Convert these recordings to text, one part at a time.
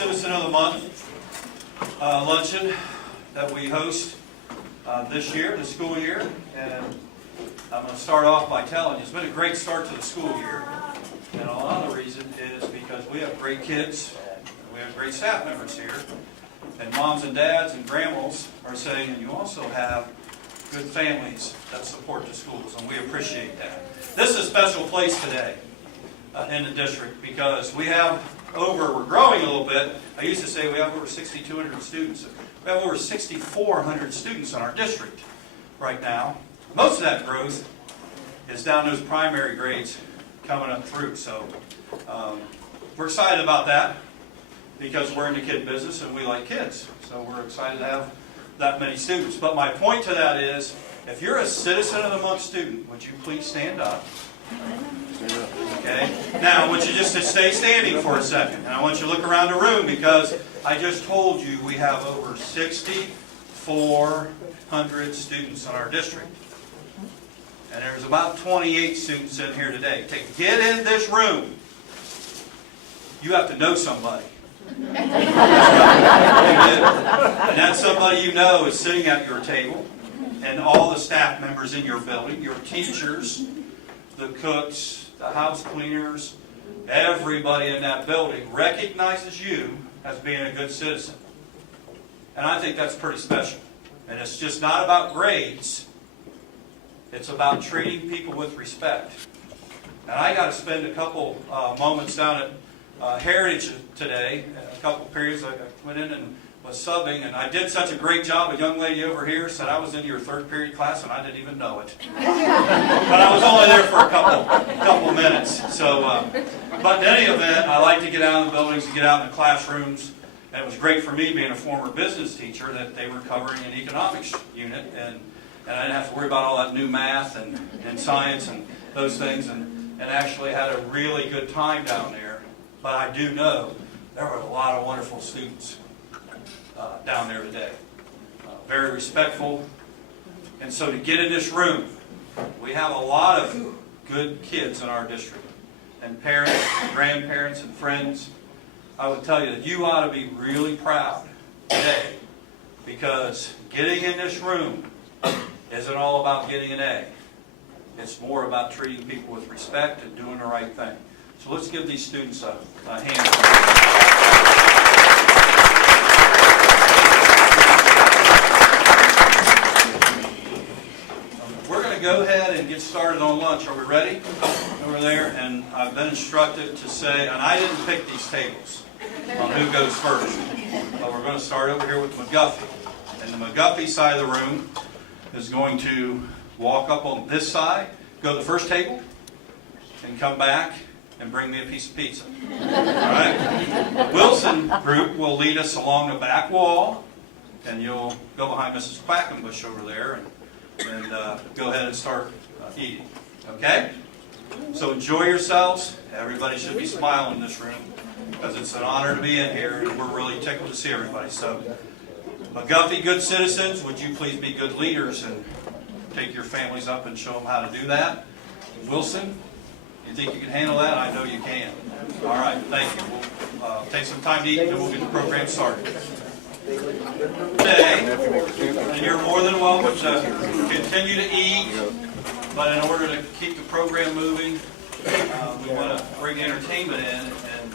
Citizen of the Month luncheon that we host this year, the school year. And I'm going to start off by telling you, it's been a great start to the school year. And another reason is because we have great kids, and we have great staff members here. And moms and dads and grandmas are saying, and you also have good families that support the schools, and we appreciate that. This is a special place today in the district because we have we're growing a little bit. I used to say we have over 6,200 students. We have over 6,400 students in our district right now. Most of that growth is down those primary grades coming up through. So we're excited about that because we're in the kid business and we like kids. So we're excited to have that many students. But my point to that is, if you're a Citizen of the Month student, would you please stand up? Okay. Now I want you just to stay standing for a second. And I want you to look around the room because I just told you we have over 6,400 students in our district. And there's about 28 students in here today. To get in this room, you have to know somebody. And that somebody you know is sitting at your table, and all the staff members in your building, your teachers, the cooks, the house cleaners, everybody in that building recognizes you as being a good citizen. And I think that's pretty special. And it's just not about grades. It's about treating people with respect. And I got to spend a couple moments down at Heritage today, a couple periods. I went in and was subbing, and I did such a great job. A young lady over here said I was in your third period class, and I didn't even know it. But I was only there for a couple minutes. So, but in any event, I like to get out in the buildings and get out in the classrooms. And it was great for me, being a former business teacher, that they were covering an economics unit, and I didn't have to worry about all that new math and science and those things, and actually had a really good time down there. But I do know there were a lot of wonderful students down there today. Very respectful. And so to get in this room, we have a lot of good kids in our district. And parents, and grandparents, and friends. I would tell you that you ought to be really proud today, because getting in this room isn't all about getting an A. It's more about treating people with respect and doing the right thing. So let's give these students a hand. We're going to go ahead and get started on lunch. Are we ready? Over there. And I've been instructed to say, and I didn't pick these tables on who goes first. But we're going to start over here with McGuffey. And the McGuffey side of the room is going to walk up on this side, go to the first table, and come back and bring me a piece of pizza. All right? The Wilson group will lead us along the back wall, and you'll go behind Mrs. Quackenbush over there and go ahead and start eating. Okay? So enjoy yourselves. Everybody should be smiling in this room because it's an honor to be in here, and we're really tickled to see everybody. So, McGuffey, good citizens, would you please be good leaders and take your families up and show them how to do that? Wilson, you think you can handle that? I know you can. All right, thank you. We'll take some time to eat, and we'll get the program started. Today, and you're more than welcome to continue to eat, but in order to keep the program moving, we want to bring entertainment in, and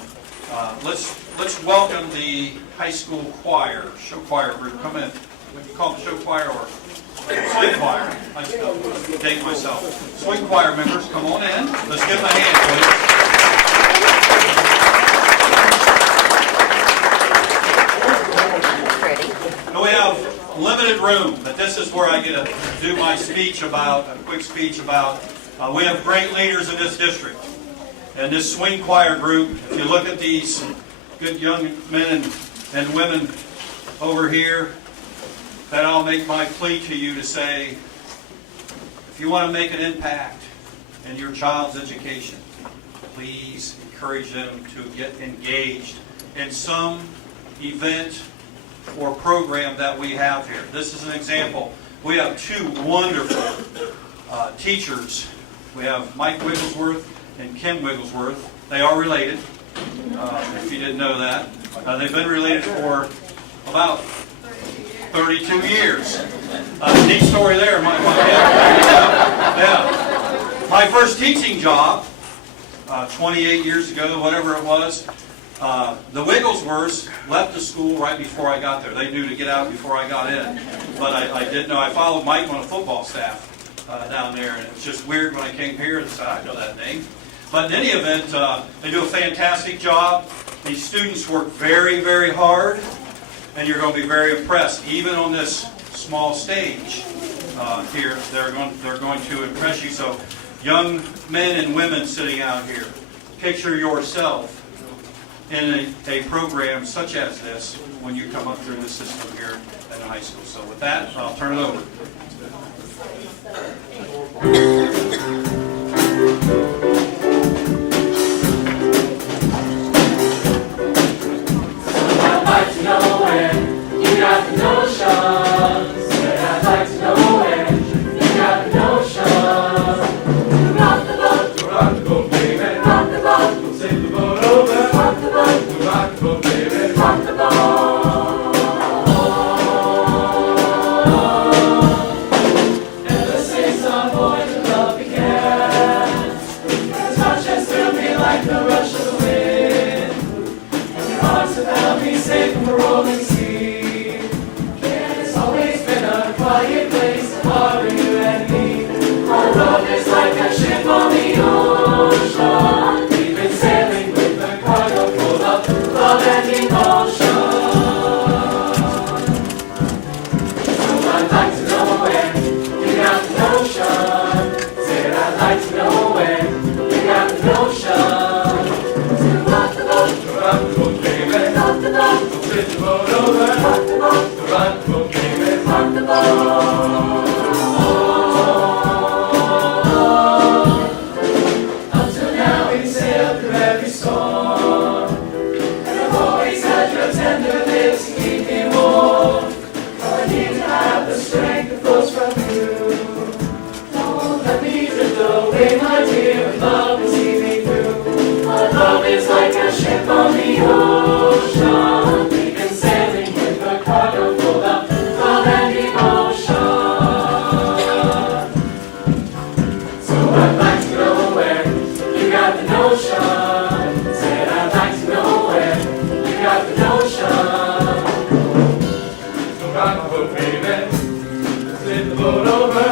let's welcome the high school choir, show choir group. Come in. We can call them show choir or swing choir. I still date myself. Swing choir members, come on in. Let's give them a hand, please. Now we have limited room, but this is where I get to do my speech about, a quick speech about, we have great leaders in this district. And this swing choir group, if you look at these good young men and women over here, that I'll make my plea to you to say, if you want to make an impact in your child's education, please encourage them to get engaged in some event or program that we have here. This is an example. We have two wonderful teachers. We have Mike Wigglesworth and Kim Wigglesworth. They are related, if you didn't know that. They've been related for about 32 years. Neat story there. My first teaching job, 28 years ago, whatever it was, the Wigglesworths left the school right before I got there. They knew to get out before I got in. But I didn't know. I followed Mike on a football staff down there, and it was just weird when I came here and said, I know that name. But in any event, they do a fantastic job. These students work very, very hard, and you're going to be very impressed. Even on this small stage here, they're going to impress you. So, young men and women sitting out here, picture yourself in a program such as this when you come up through the system here at the high school. So with that, I'll turn it over. I'd like to know where you got the notions. I'd like to know where you got the notions. Rock the boat, baby. Rock the boat, we'll take the boat over. Rock the boat, baby. Rock the boat. And let's sing some boys of love again. Touch us to me like the rush of the wind. And your arms without me safe from a rolling sea. It's always been a quiet place, a harbor, you and me. Our love is like a ship on the ocean. We've been sailing with a cargo full of love and emotion. So I'd like to know where you got the notion. Said I'd like to know where you got the notion. To rock the boat, baby. Rock the boat, we'll take the boat over. Rock the boat, baby. Rock the boat. Up till now we've sailed through every storm, and I've always had your tender lips to keep me warm. All I need to have the strength that flows from you. Don't let me drift away, my dear, with love to see me through. Our love is like a ship on the ocean. We've been sailing with a cargo full of love and emotion. So I'd like to know where you got the notion. Said I'd like to know where you got the notion. So rock the boat, baby. Take the boat over.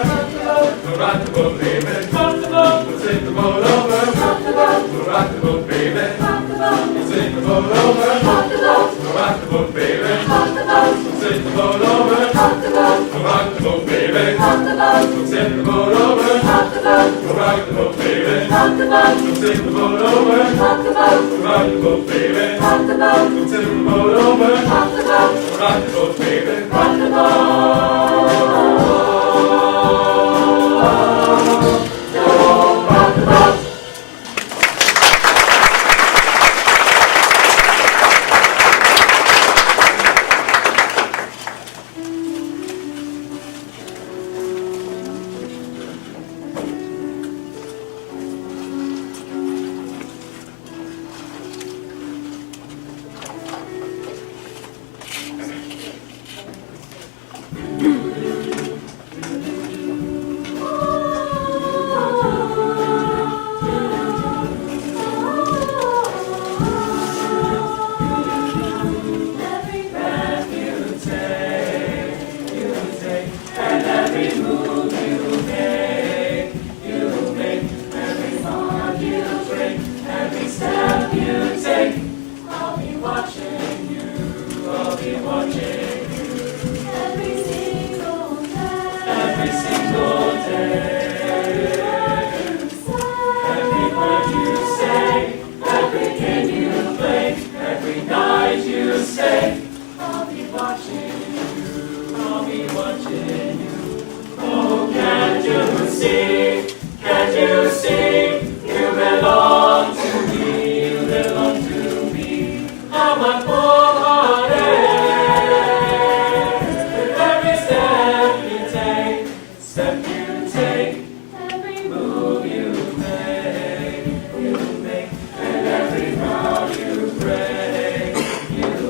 So rock the boat, baby. Rock the boat. We'll take the boat over. Rock the boat. So rock the boat, baby. Rock the boat. We'll take the boat over. Rock the boat. So rock the boat, baby. Rock the boat. We'll take the boat over. Rock the boat. So rock the boat, baby. Rock the boat. We'll take the boat over. Rock the boat. So rock the boat, baby. Rock the boat. We'll take the boat over. Rock the boat. So rock the boat, baby. Rock the boat. We'll take the boat over. Rock the boat. So rock the boat, baby. Rock the boat. You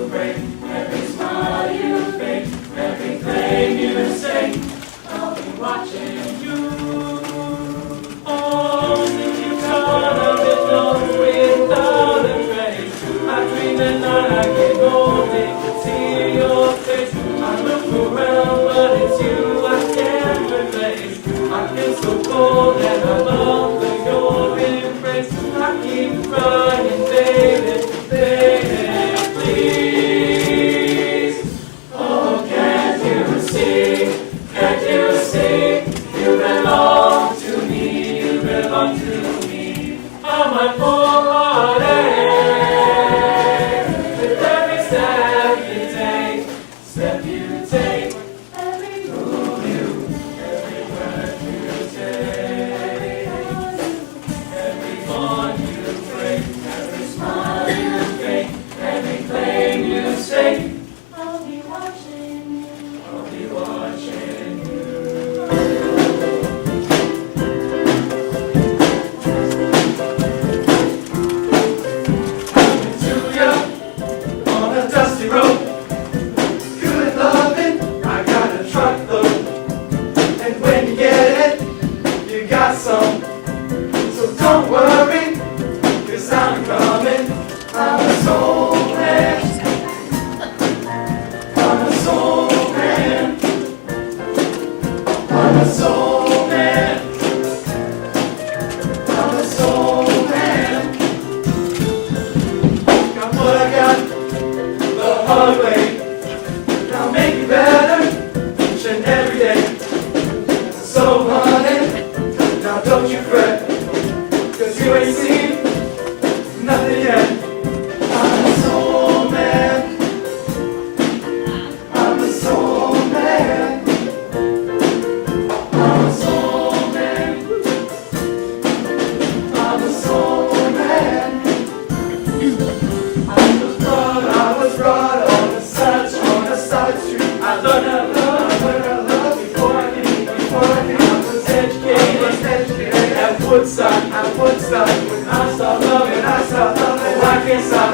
stop. When I start loving, I start loving. Oh, I can't stop.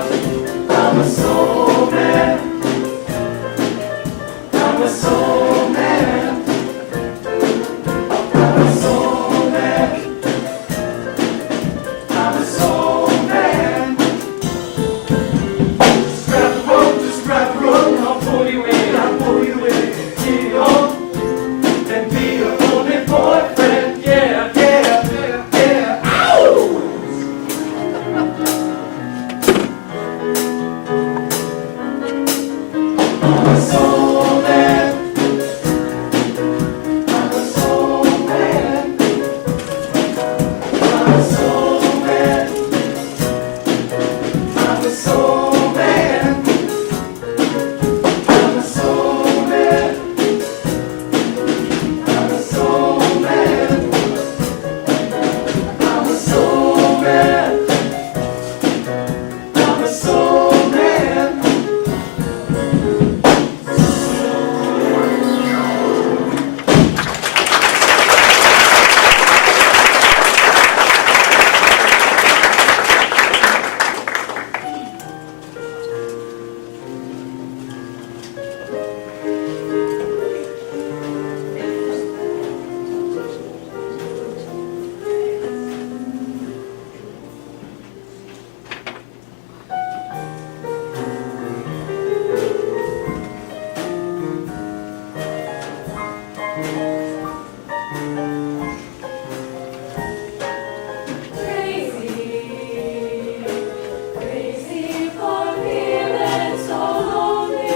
I'm a soul man. I'm a soul man. I'm a soul man. I'm a soul man. Just grab the rope, I'll pull you in, I'll pull you in. Get it on, and be your only boyfriend. Yeah, yeah, yeah, yeah. Ow! I'm a soul man. I'm a soul man. I'm a soul man. I'm a soul man. I'm a soul man. I'm a soul man. I'm a soul man. I'm a soul man. Crazy for feeling so lonely.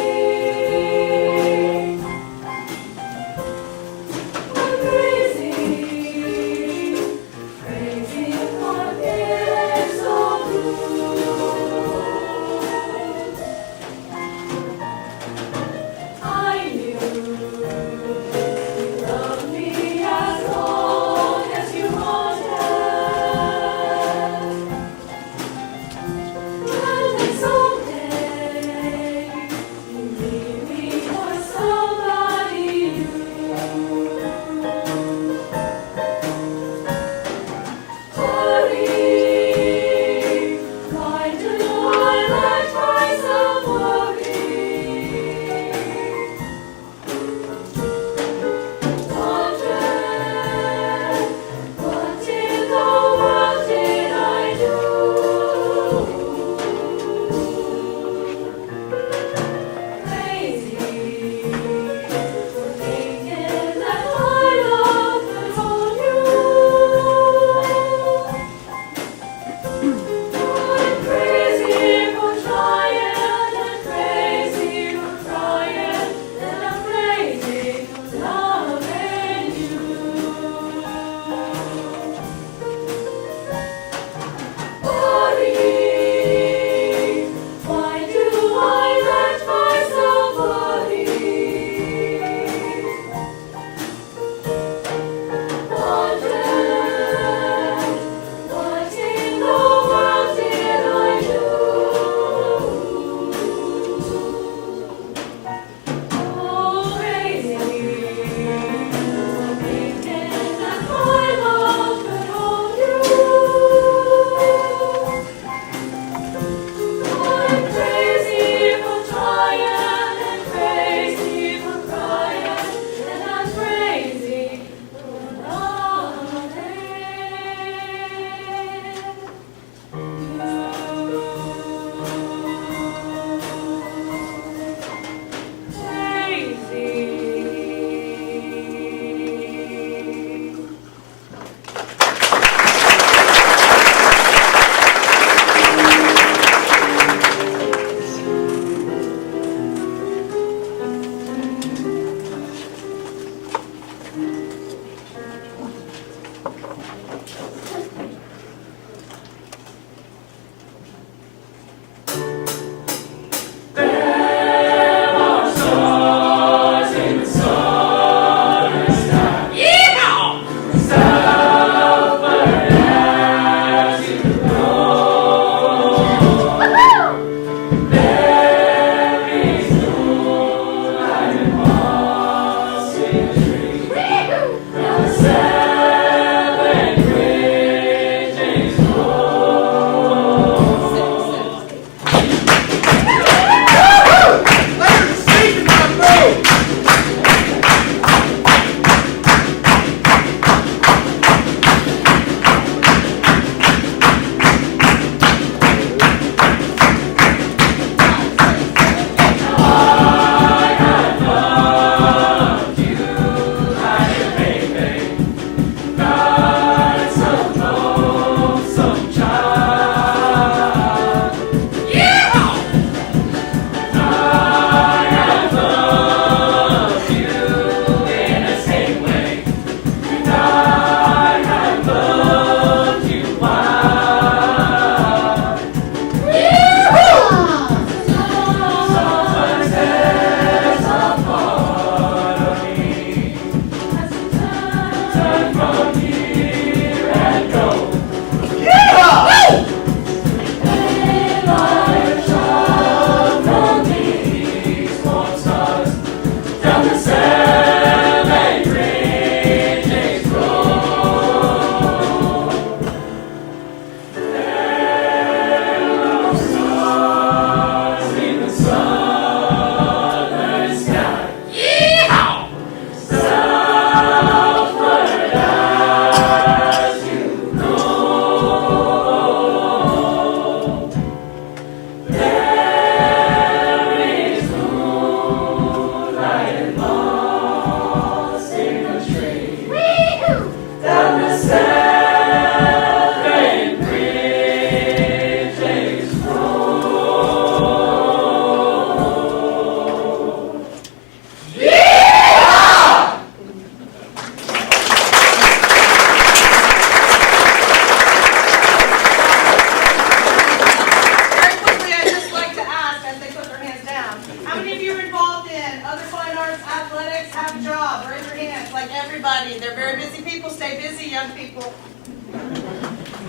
have a job? Raise your hands, like everybody. They're very busy people. Stay busy, young people.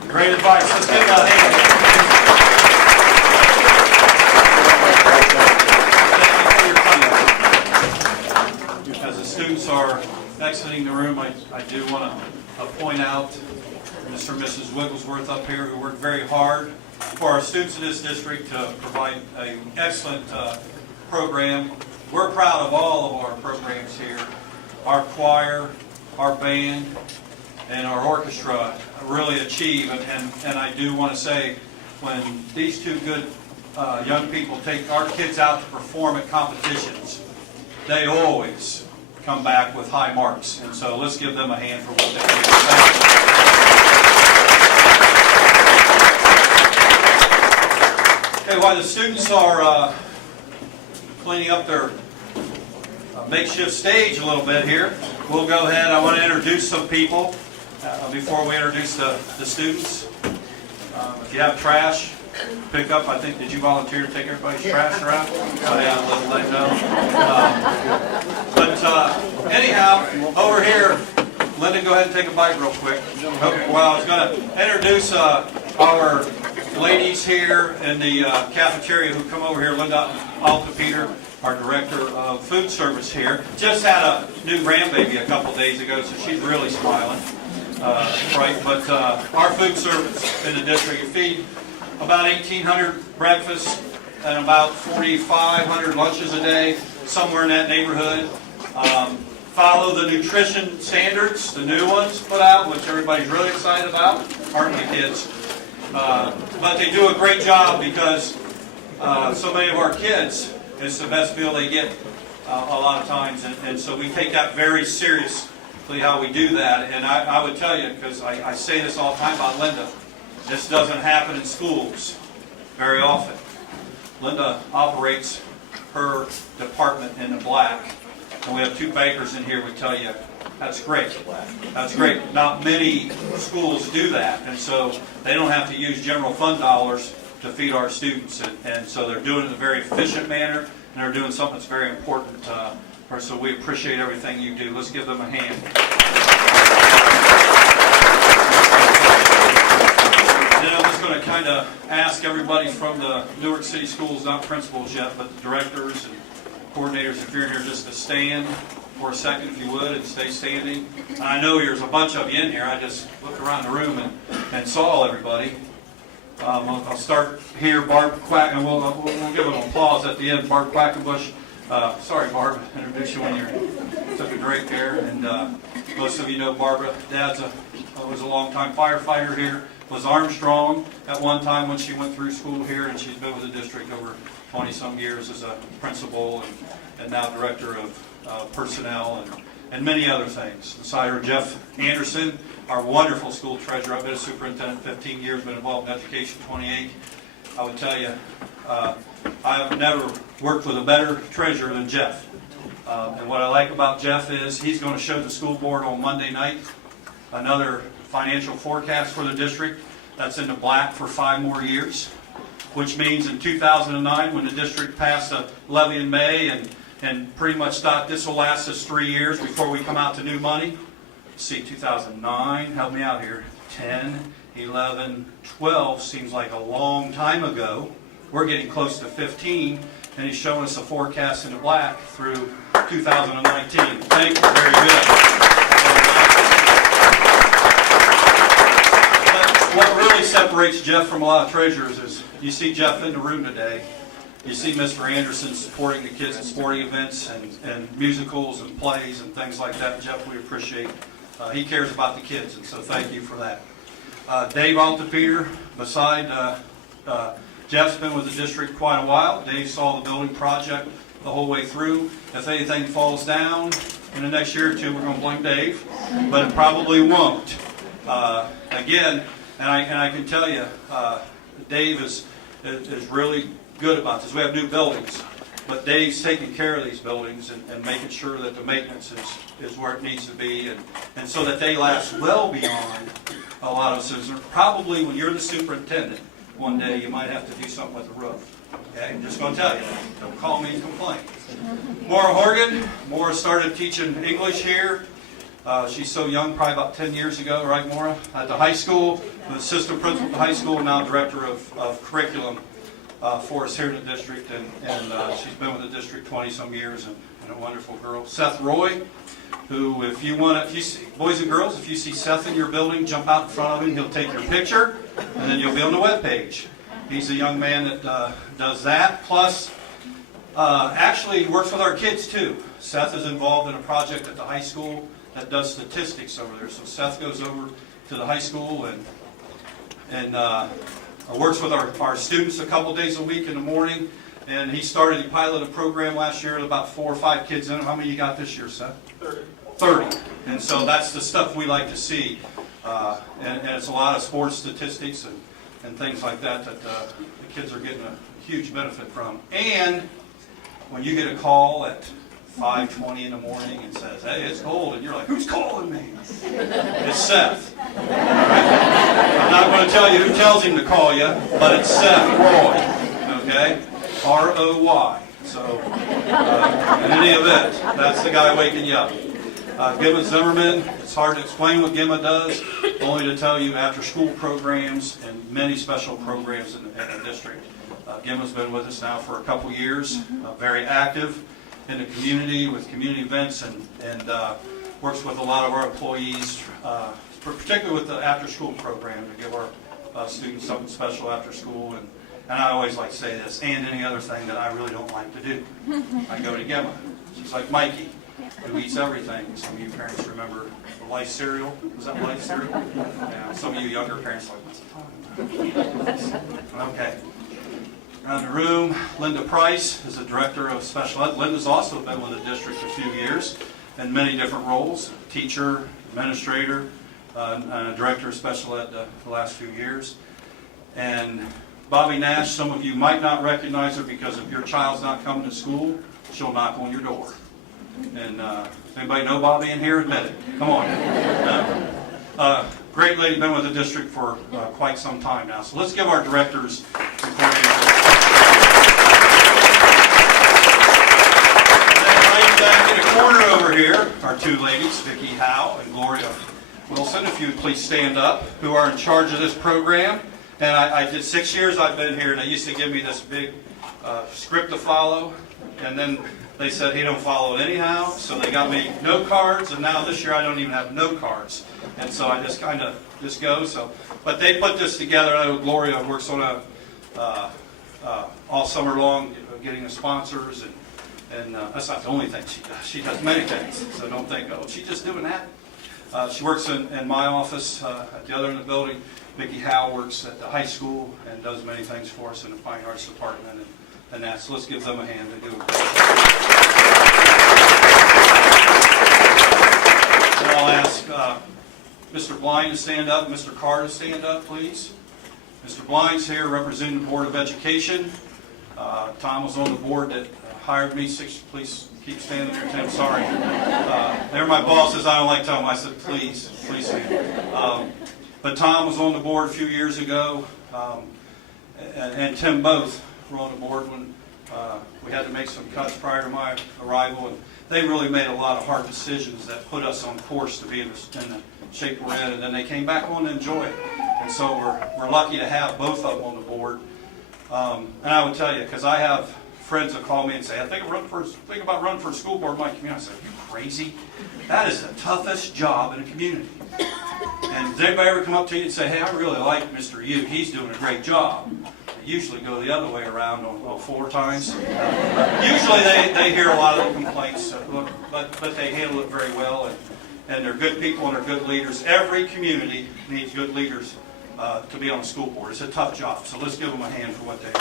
Great advice. Let's give them a hand. Thank you for your time. As the students are exiting the room, I do want to point out Mr. and Mrs. Wigglesworth up here who worked very hard for our students in this district to provide an excellent program. We're proud of all of our programs here. Our choir, our band, and our orchestra really achieve. And I do want to say, when these two good young people take our kids out to perform at competitions, they always come back with high marks. And so let's give them a hand for what they do. Okay, while the students are cleaning up their makeshift stage a little bit here, we'll go ahead. I want to introduce some people before we introduce the students. If you have trash, pick up. I think, did you volunteer to take everybody's trash around? So yeah, let them know. But anyhow, over here, Linda, go ahead and take a bite real quick. Well, I was going to introduce our ladies here in the cafeteria who come over here. Linda Alta-Peter, our director of food service here, just had a new grandbaby a couple days ago, so she's really smiling. Right, but our food service in the district, you feed about 1,800 breakfasts and about 4,500 lunches a day, somewhere in that neighborhood. Follow the nutrition standards, the new ones put out, which everybody's really excited about, aren't we, kids? But they do a great job because so many of our kids, it's the best meal they get a lot of times, and so we take that very seriously how we do that. And I would tell you, because I say this all the time about Linda, this doesn't happen in schools very often. Linda operates her department in the black, and we have two bakers in here who tell you, that's great. That's great. Not many schools do that, and so they don't have to use general fund dollars to feed our students, and so they're doing it in a very efficient manner, and they're doing something that's very important for us, so we appreciate everything you do. Let's give them a hand. And then I'm just going to kind of ask everybody from the Newark City Schools, not principals yet, but the directors and coordinators, if you're here, just to stand for a second, if you would, and stay standing. And I know there's a bunch of you in here. I just looked around the room and saw everybody. I'll start here, Barb Quack, and we'll give an applause at the end. Barb Quackenbush. Sorry, Barb, introduce you when you took a break there. And most of you know Barbara. Dad's was a long-time firefighter here. Was Armstrong at one time when she went through school here, and she's been with the district over 20-some years as a principal and now director of personnel and many other things. Beside her, Jeff Anderson, our wonderful school treasurer. I've been a superintendent 15 years, been involved in education 28. I would tell you, I've never worked with a better treasurer than Jeff. And what I like about Jeff is he's going to show the school board on Monday night another financial forecast for the district that's in the black for 5 more years, which means in 2009, when the district passed a levy in May and pretty much thought this will last us 3 years before we come out to new money. See, 2009, help me out here, 10, 11, 12 seems like a long time ago. We're getting close to 15, and he's showing us a forecast in the black through 2019. Thank you, very good. But what really separates Jeff from a lot of treasurers is you see Jeff in the room today. You see Mr. Anderson supporting the kids at sporting events and musicals and plays and things like that. Jeff, we appreciate. He cares about the kids, and so thank you for that. Dave Alta-Peter, beside Jeff's been with the district quite a while. Dave saw the building project the whole way through. If anything falls down in the next year or two, we're going to blame Dave, but it probably won't. Again, and I can tell you, Dave is really good about this. We have new buildings, but Dave's taking care of these buildings and making sure that the maintenance is where it needs to be, and so that they last well beyond a lot of citizens. Probably when you're the superintendent, one day you might have to do something with the roof. Okay, I'm just going to tell you, don't call me and complain. Maura Horgan. Maura started teaching English here. She's so young, probably about 10 years ago, right, Maura? At the high school, the assistant principal at the high school, now director of curriculum for us here in the district. And she's been with the district 20-some years and a wonderful girl. Seth Roy, who, if you see, boys and girls, if you see Seth in your building, jump out in front of him. He'll take your picture, and then you'll be on the webpage. He's a young man that does that. Plus, actually works with our kids too. Seth is involved in a project at the high school that does statistics over there. So Seth goes over to the high school and works with our students a couple days a week in the morning. And he piloted a program last year with about 4 or 5 kids in it. How many you got this year, Seth? 30. And so that's the stuff we like to see. And it's a lot of sports statistics and things like that the kids are getting a huge benefit from. And when you get a call at 5:20 in the morning and says, hey, it's cold, and you're like, who's calling me? It's Seth. I'm not going to tell you who tells him to call you, but it's Seth Roy. Okay? R-O-Y. So, in any event, that's the guy waking you up. Gemma Zimmerman, it's hard to explain what Gemma does, only to tell you after-school programs and many special programs in the district. Gemma's been with us now for a couple years, very active in the community with community events and works with a lot of our employees, particularly with the after-school program to give our students something special after school. And I always like to say this, and any other thing that I really don't like to do. I go to Gemma. She's like Mikey, who eats everything. Some of you parents remember the Life cereal. Was that Life cereal? Yeah. Some of you younger parents are like, what's the time? Okay. Around the room, Linda Price is the director of special ed. Linda's also been with the district a few years in many different roles: teacher, administrator, and a director of special ed the last few years. And Bobby Nash, some of you might not recognize her because if your child's not coming to school, she'll knock on your door. And anybody know Bobby in here? Admit it. Come on. Great lady, been with the district for quite some time now. So let's give our directors in the corner over here, our 2 ladies, Vicki Howe and Gloria Wilson, if you would please stand up, who are in charge of this program. And I did 6 years I've been here, and they used to give me this big script to follow, and then they said he don't follow it anyhow, so they got me note cards, and now this year I don't even have note cards, and so I just kind of just go. So, but they put this together. I know Gloria works on all summer long, getting the sponsors, and that's not the only thing she does. She does many things, so don't think, oh, she's just doing that. She works in my office at the other end of the building. Vicki Howe works at the high school and does many things for us in the Fine Arts Department and that. So let's give them a hand. They do a great job. And I'll ask Mr. Blind to stand up, Mr. Carr to stand up, please. Mr. Blind's here representing the Board of Education. Tom was on the board that hired me. Please keep standing there, Tim. Sorry. They're my bosses. I don't like telling them. I said, please stand. But Tom was on the board a few years ago, and Tim both were on the board when we had to make some cuts prior to my arrival. And they really made a lot of hard decisions that put us on course to be in the shape we're in. And then they came back on to enjoy it. And so we're lucky to have both of them on the board. And I would tell you, because I have friends that call me and say, I think about running for a school board in my community. I say, are you crazy? That is the toughest job in a community. And does anybody ever come up to you and say, hey, I really like Mr. Ute. He's doing a great job. They usually go the other way around on 4 times. Usually they hear a lot of the complaints, but they handle it very well. And they're good people and they're good leaders. Every community needs good leaders to be on the school board. It's a tough job, so let's give them a hand for what they do.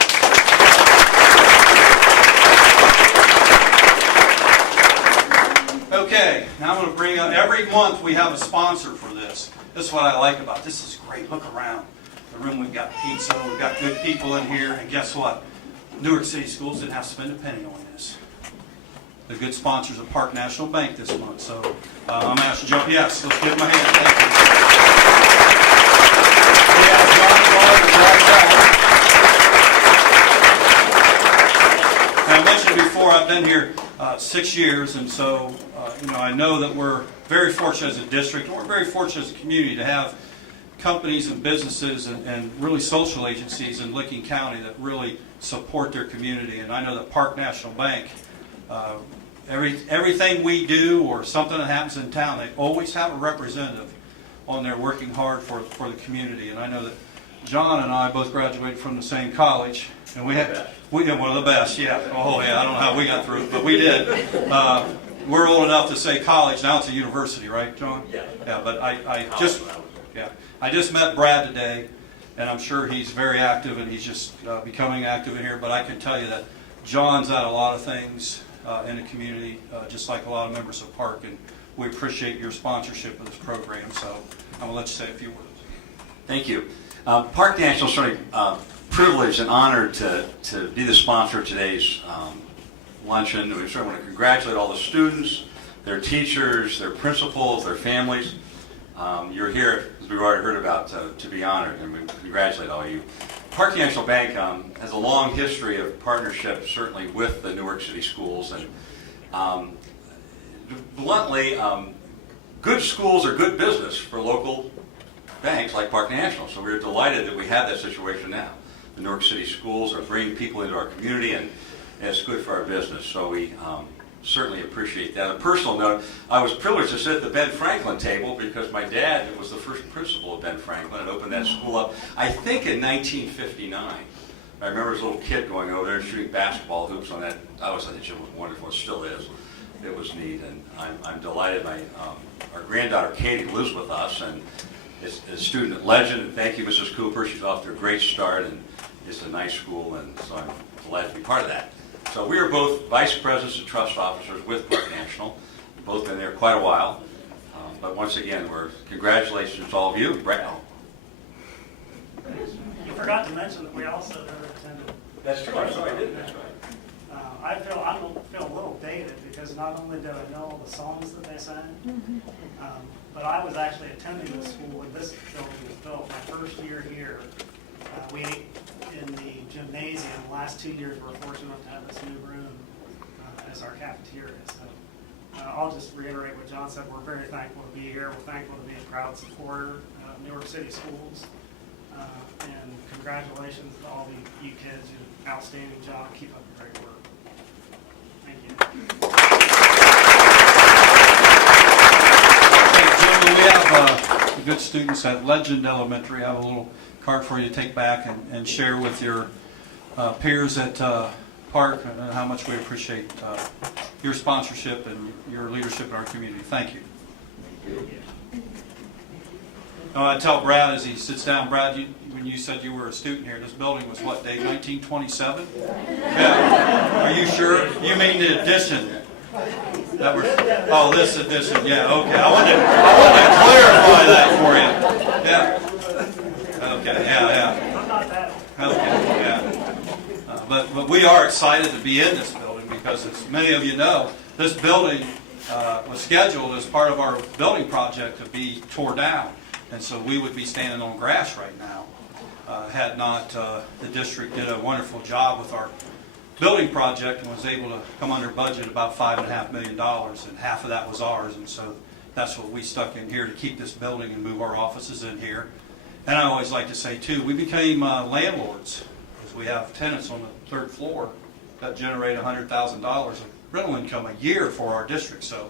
Okay, now I'm going to bring up, every month we have a sponsor for this. This is what I like about this. This is great. Look around the room. We've got pizza. We've got good people in here. And guess what? Newark City Schools didn't have to spend a penny on this. The good sponsors of Park National Bank this month. So I'm asked to jump. Yes, let's give them a hand. Thank you. Yeah, John, right. I mentioned before, I've been here 6 years, and so I know that we're very fortunate as a district, and we're very fortunate as a community to have companies and businesses and really social agencies in Licking County that really support their community. And I know that Park National Bank, everything we do or something that happens in town, they always have a representative on there working hard for the community. And I know that John and I both graduated from the same college, and we had one of the best. Yeah. Oh yeah. I don't know how we got through it, but we did. We're old enough to say college. Now it's a university, right, John? Yeah. Yeah. But I just met Brad today, and I'm sure he's very active, and he's just becoming active in here. But I can tell you that John's at a lot of things in the community, just like a lot of members of Park, and we appreciate your sponsorship of this program. So I'm going to let you say a few words. Thank you. Park National is certainly privileged and honored to be the sponsor of today's luncheon. We certainly want to congratulate all the students, their teachers, their principals, their families. You're here, as we've already heard about, to be honored, and we congratulate all of you. Park National Bank has a long history of partnership, certainly with the Newark City schools, and bluntly, good schools are good business for local banks like Park National. So we're delighted that we have that situation now. The Newark City schools are bringing people into our community, and it's good for our business. So we certainly appreciate that. On a personal note, I was privileged to sit at the Ben Franklin table because my dad was the first principal of Ben Franklin and opened that school up, I think, in 1959. I remember as a little kid going over there and shooting basketball hoops on that. I always thought that gym was wonderful. It still is. It was neat, and I'm delighted. Our granddaughter Katie lives with us and is a student at Legend. And thank you, Mrs. Cooper. She's off to a great start, and it's a nice school, and so I'm delighted to be part of that. So we are both vice presidents and trust officers with Park National. We've both been there quite a while. But once again, congratulations to all of you. Brett. You forgot to mention that we also attended. That's true. I'm sorry, I didn't. That's right. I feel a little dated because not only did I know all the songs that they sang, but I was actually attending the school when this building was built. My first year here, we ate in the gymnasium. The last 2 years, we're fortunate to have this new room as our cafeteria. So I'll just reiterate what John said. We're very thankful to be here. We're thankful to be a proud supporter of New York City schools. And congratulations to all you kids. You did an outstanding job. Keep up the great work. Thank you. Hey, gentlemen, we have good students at Legend Elementary. I have a little card for you to take back and share with your peers at Park and how much we appreciate your sponsorship and your leadership in our community. Thank you. Now, I tell Brad as he sits down, Brad, when you said you were a student here, this building was what, Dave, 1927? Yeah. Are you sure? You mean the addition? This addition, yeah, okay. I wanted to clarify that for you. Yeah. Okay, yeah. I'm not that. Okay, yeah. But we are excited to be in this building because, as many of you know, this building was scheduled as part of our building project to be tore down. And so we would be standing on grass right now had not the district did a wonderful job with our building project and was able to come under budget about $5.5 million, and half of that was ours. And so that's what we stuck in here to keep this building and move our offices in here. And I always like to say, too, we became landlords because we have tenants on the 3rd floor that generate $100,000 of rental income a year for our district. So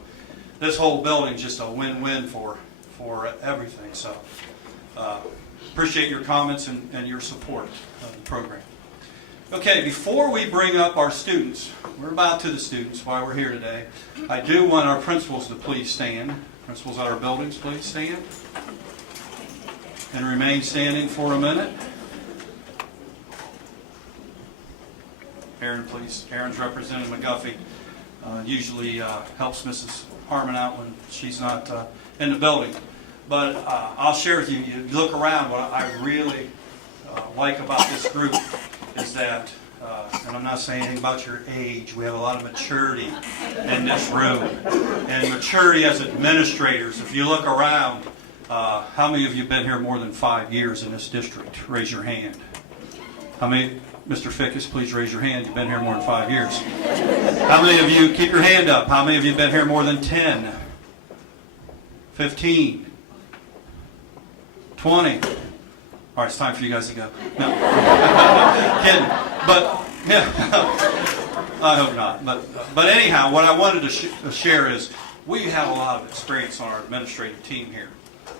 this whole building is just a win-win for everything. So appreciate your comments and your support of the program. Okay, before we bring up our students, we're about to the students while we're here today. I do want our principals to please stand. Principals at our buildings, please stand. And remain standing for a minute. Aaron, please. Aaron's Representative McGuffey. Usually helps Mrs. Harmon out when she's not in the building. But I'll share with you, you look around, what I really like about this group is that, and I'm not saying anything about your age, we have a lot of maturity in this room. And maturity as administrators. If you look around, how many of you have been here more than 5 years in this district? Raise your hand. How many? Mr. Fickus, please raise your hand. You've been here more than 5 years. How many of you, keep your hand up, how many of you have been here more than 10, 15, 20? All right, it's time for you guys to go. No. Kidding. But, yeah, I hope not. But anyhow, what I wanted to share is we have a lot of experience on our administrative team here.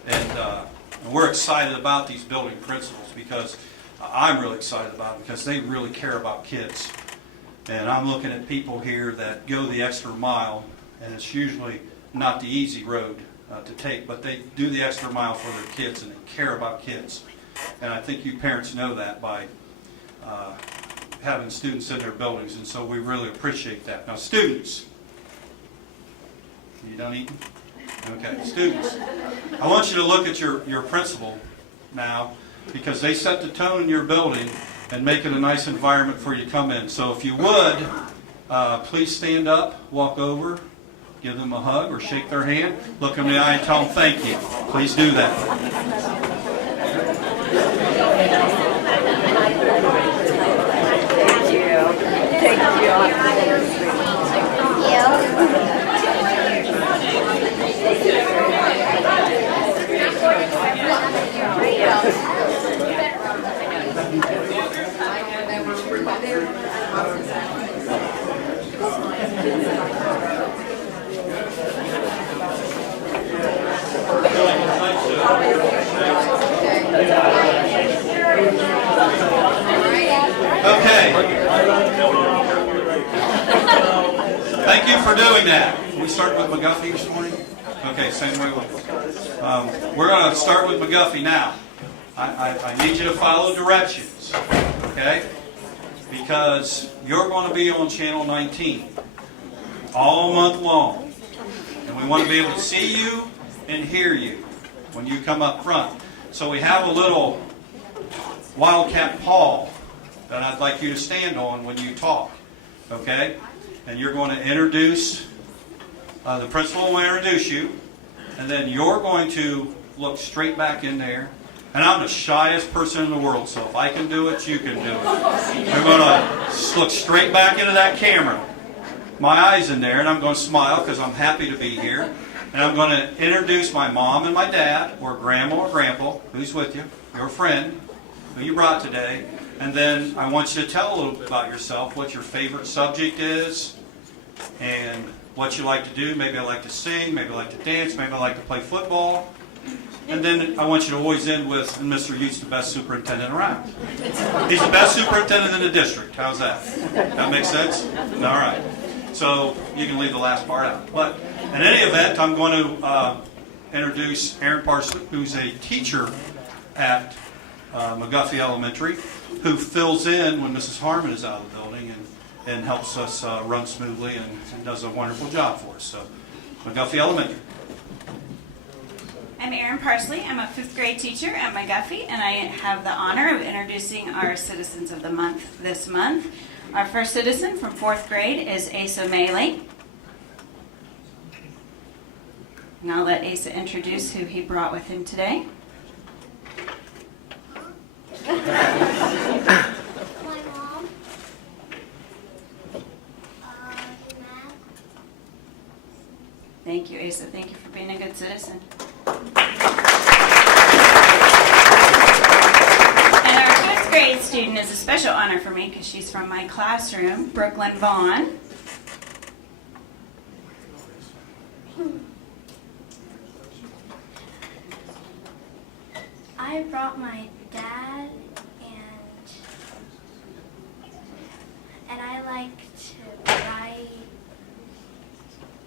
And we're excited about these building principals because I'm really excited about them because they really care about kids. And I'm looking at people here that go the extra mile, and it's usually not the easy road to take, but they do the extra mile for their kids and they care about kids. And I think you parents know that by having students in their buildings, and so we really appreciate that. Now, students, you done eating? Okay, students, I want you to look at your principal now, because they set the tone in your building and make it a nice environment for you to come in. So if you would, please stand up, walk over, give them a hug or shake their hand, look them in the eye and tell them thank you. Please do that. Okay. Thank you for doing that. We start with McGuffey this morning? Okay, same way. We're going to start with McGuffey now. I need you to follow directions, okay? Because you're going to be on Channel 19 all month long. And we want to be able to see you and hear you when you come up front. So we have a little Wildcat paw that I'd like you to stand on when you talk, okay? And you're going to introduce, the principal will introduce you, and then you're going to look straight back in there. And I'm the shyest person in the world, so if I can do it, you can do it. You're going to look straight back into that camera. My eyes in there, and I'm going to smile because I'm happy to be here. And I'm going to introduce my mom and my dad, or grandma or grandpa, who's with you, your friend, who you brought today. And then I want you to tell a little bit about yourself, what your favorite subject is, and what you like to do. Maybe I like to sing, maybe I like to dance, maybe I like to play football. And then I want you to always end with, and Mr. Ute's the best superintendent around. He's the best superintendent in the district. How's that? That makes sense? All right. So you can leave the last part out. But in any event, I'm going to introduce Aaron Parsley, who's a teacher at McGuffey Elementary, who fills in when Mrs. Harmon is out of the building and helps us run smoothly and does a wonderful job for us. So, McGuffey Elementary. I'm Erin Parsley. I'm a 5th grade teacher at McGuffey, and I have the honor of introducing our Citizens of the Month this month. Our first citizen from 4th grade is Asa Maley. And I'll let Asa introduce who he brought with him today. My mom. Matt. Thank you, Asa. Thank you for being a good citizen. And our 5th grade student is a special honor for me because she's from my classroom, Brooklyn Vaughn. I brought my dad and I like to write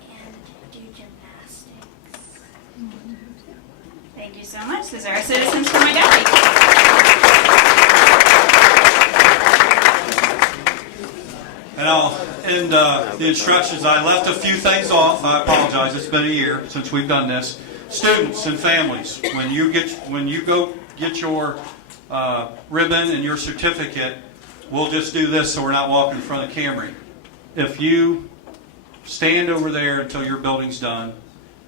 and do gymnastics. Thank you so much. These are our citizens from McGuffey. And I'll end the instructions. I left a few things off. I apologize. It's been a year since we've done this. Students and families, when you go get your ribbon and your certificate, we'll just do this so we're not walking in front of the camera. If you stand over there until your building's done,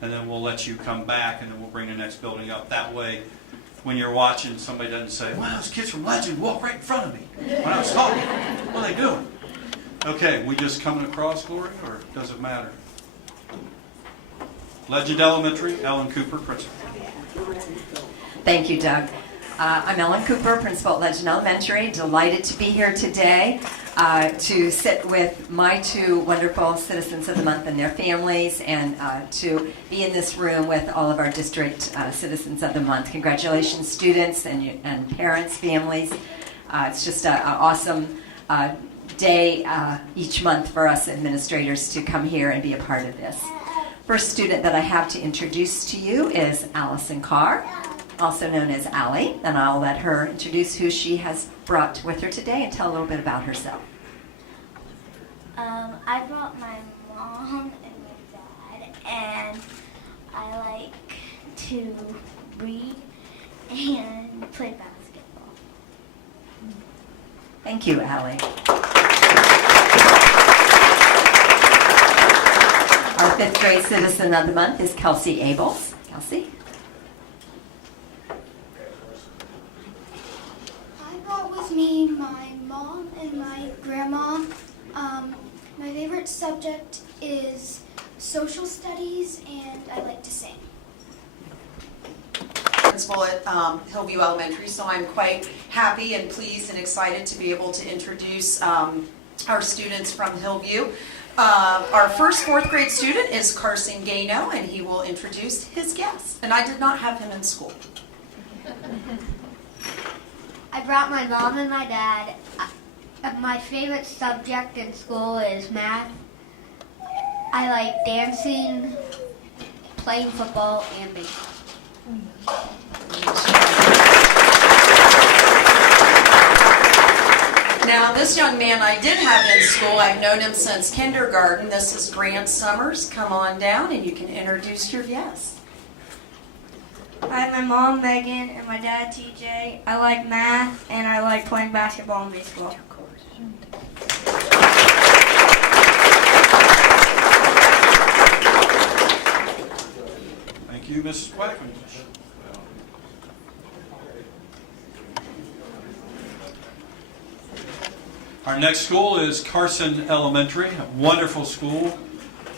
and then we'll let you come back, and then we'll bring the next building up. That way, when you're watching, somebody doesn't say, "Wow, those kids from Legend walked right in front of me when I was talking. What are they doing?" Okay, we just coming across, Gloria, or does it matter? Legend Elementary, Ellen Cooper, principal. Thank you, Doug. I'm Ellen Cooper, principal at Legend Elementary. Delighted to be here today to sit with my two wonderful Citizens of the Month and their families, and to be in this room with all of our district Citizens of the Month. Congratulations, students and parents, families. It's just an awesome day each month for us administrators to come here and be a part of this. First student that I have to introduce to you is Allison Carr, also known as Allie, and I'll let her introduce who she has brought with her today and tell a little bit about herself. I brought my mom and my dad, and I like to read and play basketball. Thank you, Allie. Our fifth grade Citizen of the Month is Kelsey Abels. Kelsey? I brought with me my mom and my grandma. My favorite subject is social studies, and I like to sing. Principal at Hillview Elementary, so I'm quite happy and pleased and excited to be able to introduce our students from Hillview. Our first fourth grade student is Carson Gano, and he will introduce his guest. And I did not have him in school. I brought my mom and my dad. My favorite subject in school is math. I like dancing, playing football, and baseball. Now, this young man I did have in school. I've known him since kindergarten. This is Grant Summers. Come on down and you can introduce your guest. I have my mom, Megan, and my dad, TJ. I like math, and I like playing basketball and baseball. Thank you, Mrs. Wackman. Our next school is Carson Elementary, a wonderful school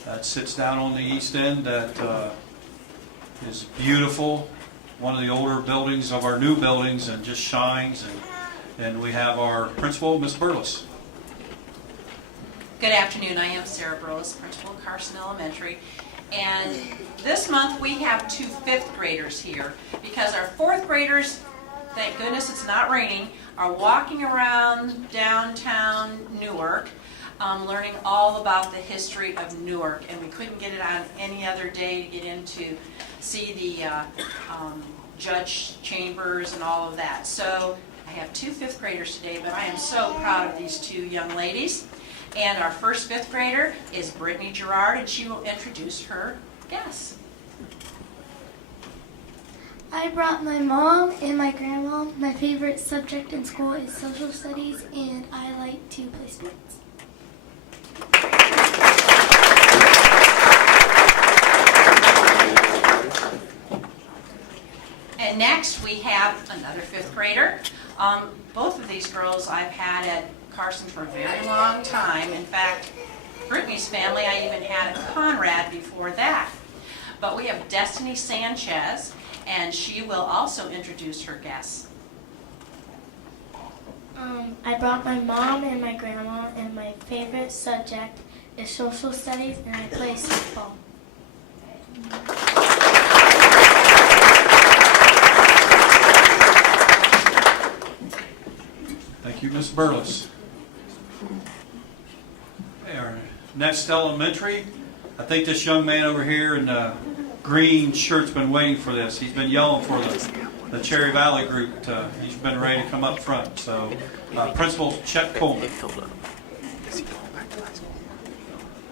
that sits down on the east end that is beautiful, one of the older buildings of our new buildings, and just shines. And we have our principal, Ms. Burles. Good afternoon. I am Sarah Burles, principal of Carson Elementary. And this month we have two fifth graders here because our fourth graders, thank goodness it's not raining, are walking around downtown Newark learning all about the history of Newark. And we couldn't get it on any other day to get into see the judge chambers and all of that. So I have two fifth graders today, but I am so proud of these two young ladies. And our first fifth grader is Brittany Gerard, and she will introduce her guests. I brought my mom and my grandma. My favorite subject in school is social studies, and I like to play sports. And next we have another fifth grader. Both of these girls I've had at Carson for a very long time. In fact, Brittany's family, I even had a Conrad before that. But we have Destiny Sanchez, and she will also introduce her guests. I brought my mom and my grandma, and my favorite subject is social studies, and I play softball. Thank you, Ms. Burles. Okay, our next elementary, I think this young man over here in the green shirt's been waiting for this. He's been yelling for the Cherry Valley group. He's been ready to come up front. So, Principal Chet Coleman.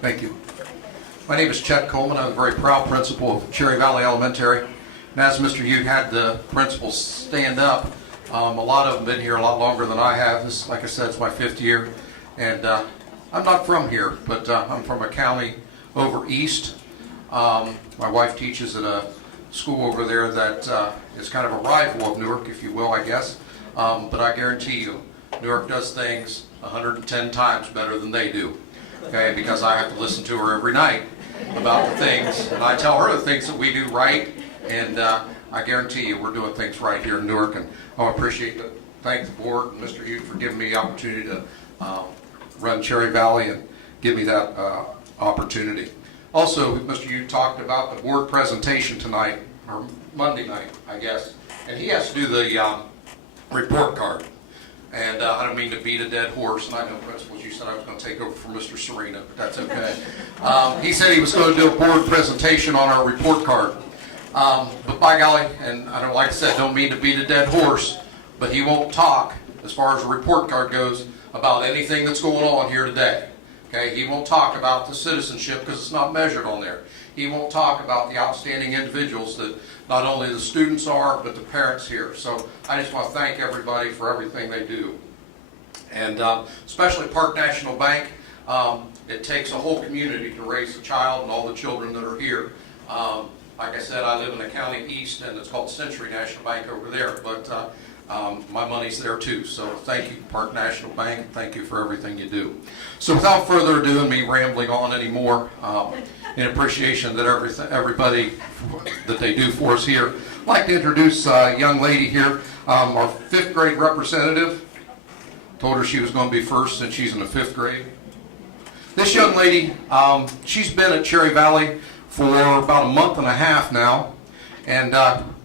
Thank you. My name is Chet Coleman. I'm a very proud principal of Cherry Valley Elementary. And as Mr. Hugh had the principals stand up, a lot of them have been here a lot longer than I have. This, like I said, it's my 5th year. And I'm not from here, but I'm from a county over east. My wife teaches at a school over there that is kind of a rival of Newark, if you will, I guess. But I guarantee you, Newark does things 110 times better than they do. Okay, because I have to listen to her every night about the things, and I tell her the things that we do right, and I guarantee you we're doing things right here in Newark, and I appreciate to thank the board and Mr. Hughes for giving me the opportunity to run Cherry Valley and give me that opportunity. Also, Mr. Hughes talked about the board presentation tonight, or Monday night, I guess, and he has to do the report card. And I don't mean to beat a dead horse, and I know, principals, you said I was going to take over for Mr. Serena, but that's okay. He said he was going to do a board presentation on our report card. But by golly, and I don't, like I said, don't mean to beat a dead horse, but he won't talk, as far as the report card goes, about anything that's going on here today. Okay, he won't talk about the citizenship because it's not measured on there. He won't talk about the outstanding individuals that not only the students are, but the parents here. So I just want to thank everybody for everything they do. And especially Park National Bank, it takes a whole community to raise a child and all the children that are here. Like I said, I live in the county east, and it's called Century National Bank over there, but my money's there too. So thank you, Park National Bank, and thank you for everything you do. So without further ado and me rambling on anymore, in appreciation that everybody that they do for us here, I'd like to introduce a young lady here, our 5th grade representative. Told her she was going to be first since she's in the 5th grade. This young lady, she's been at Cherry Valley for about a month and a half now, and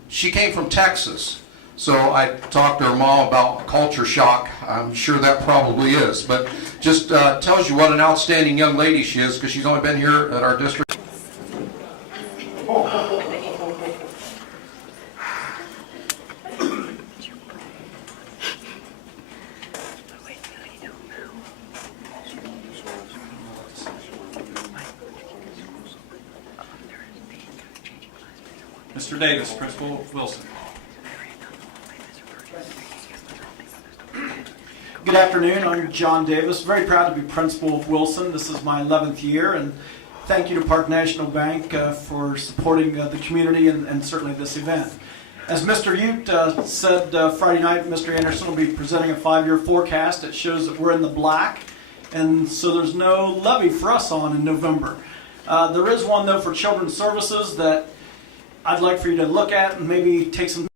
she came from Texas. So I talked to her mom about culture shock. I'm sure that probably is, but just tells you what an outstanding young lady she is, because she's only been here at our district. Mr. Davis, Principal Wilson. Good afternoon, I'm John Davis, very proud to be principal of Wilson. This is my 11th year, and thank you to Park National Bank for supporting the community and certainly this event. As Mr. Ute said Friday night, Mr. Anderson will be presenting a 5-year forecast that shows that we're in the black, and so there's no levy for us on in November. There is one though for Children's Services that I'd like for you to look at and maybe take some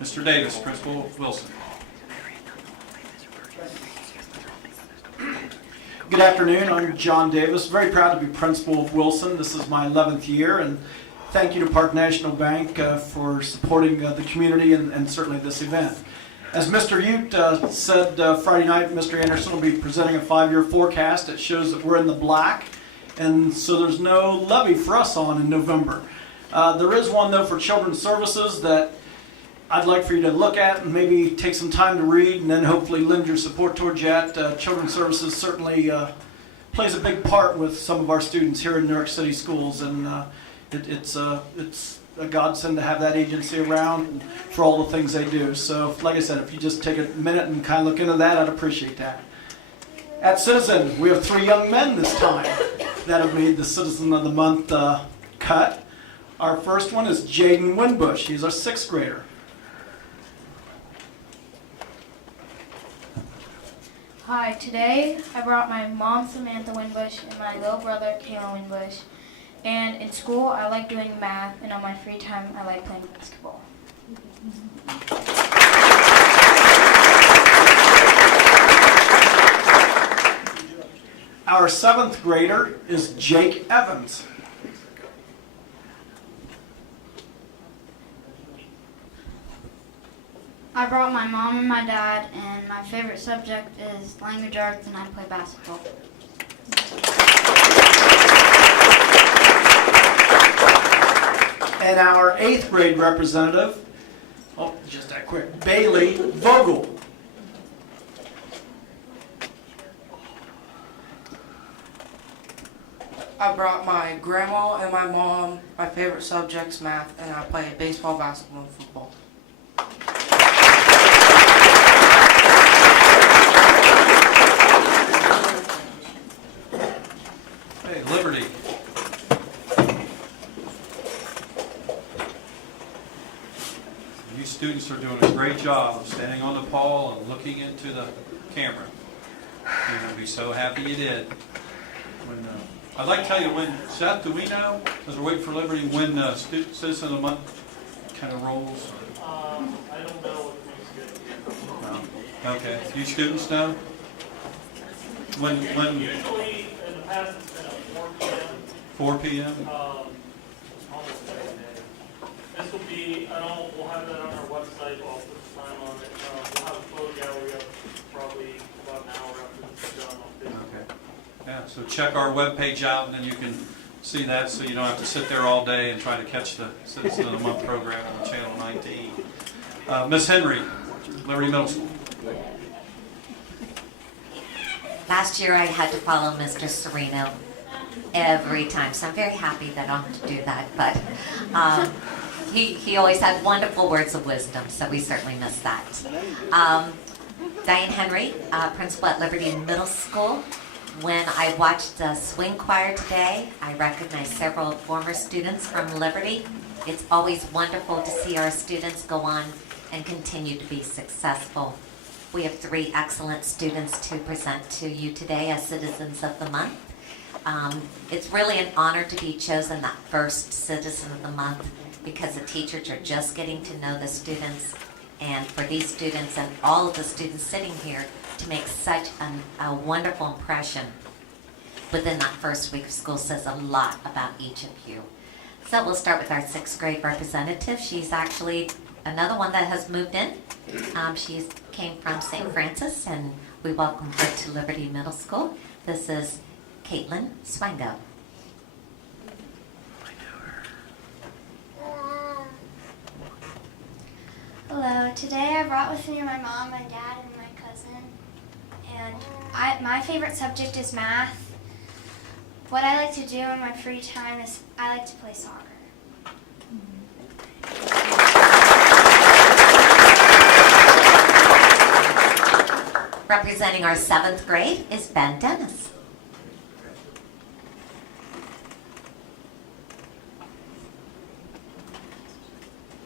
Mr. Davis, Principal Wilson. Good afternoon. I'm John Davis. Very proud to be principal of Wilson. This is my 11th year, and thank you to Park National Bank for supporting the community and certainly this event. As Mr. Ute said Friday night, Mr. Anderson will be presenting a 5-year forecast that shows that we're in the black, and so there's no levy for us on in November. There is one, though, for Children's Services that I'd like for you to look at and maybe take some time to read and then hopefully lend your support towards that. Children's Services certainly plays a big part with some of our students here in New York City schools, and it's a godsend to have that agency around for all the things they do. So, like I said, if you just take a minute and kind of look into that, I'd appreciate that. At Citizen, we have 3 young men this time that have made the Citizen of the Month cut. Our first one is Jaden Winbush. He's our 6th grader. Hi, today I brought my mom Samantha Winbush and my little brother Kayla Winbush. And in school I like doing math, and on my free time I like playing basketball. Our 7th grader is Jake Evans. I brought my mom and my dad, and my favorite subject is language arts, and I play basketball. And our 8th grade representative, just that quick, Bailey Vogel. I brought my grandma and my mom. My favorite subject's math, and I play baseball, basketball, and football. Hey, Liberty. You students are doing a great job of standing on the pole and looking into the camera. You're going to be so happy you did. I'd like to tell you when, Seth, do we know, as we're waiting for Liberty, when Citizen of the Month kind of rolls? I don't know what we No. Okay. You students know? When? Usually, in the past, it's been at 4 4 p.m. p.m.? Almost every day. This will be, we'll have that on our website, I'll put the time on it. We'll have a photo gallery up probably about an hour after this is done on Facebook. Okay. Yeah, so check our webpage out, and then you can see that, so you don't have to sit there all day and try to catch the Citizen of the Month program on Channel 19. Miss Henry, Liberty Middle School. Last year I had to follow Mr. Sereno every time, so I'm very happy that I don't have to do that. But he always had wonderful words of wisdom, so we certainly miss that. Diane Henry, principal at Liberty Middle School. When I watched the swing choir today, I recognized several former students from Liberty. It's always wonderful to see our students go on and continue to be successful. We have 3 excellent students to present to you today as Citizens of the Month. It's really an honor to be chosen that first Citizen of the Month because the teachers are just getting to know the students, and for these students and all of the students sitting here to make such a wonderful impression within that first week of school says a lot about each of you. So we'll start with our 6th grade representative. She's actually another one that has moved in. She came from St. Francis, and we welcome her to Liberty Middle School. This is Caitlin Swango. Hello, today I brought with me my mom, my dad, and my cousin. And my favorite subject is math. What I like to do in my free time is I like to play soccer. Representing our 7th grade is Ben Dennis.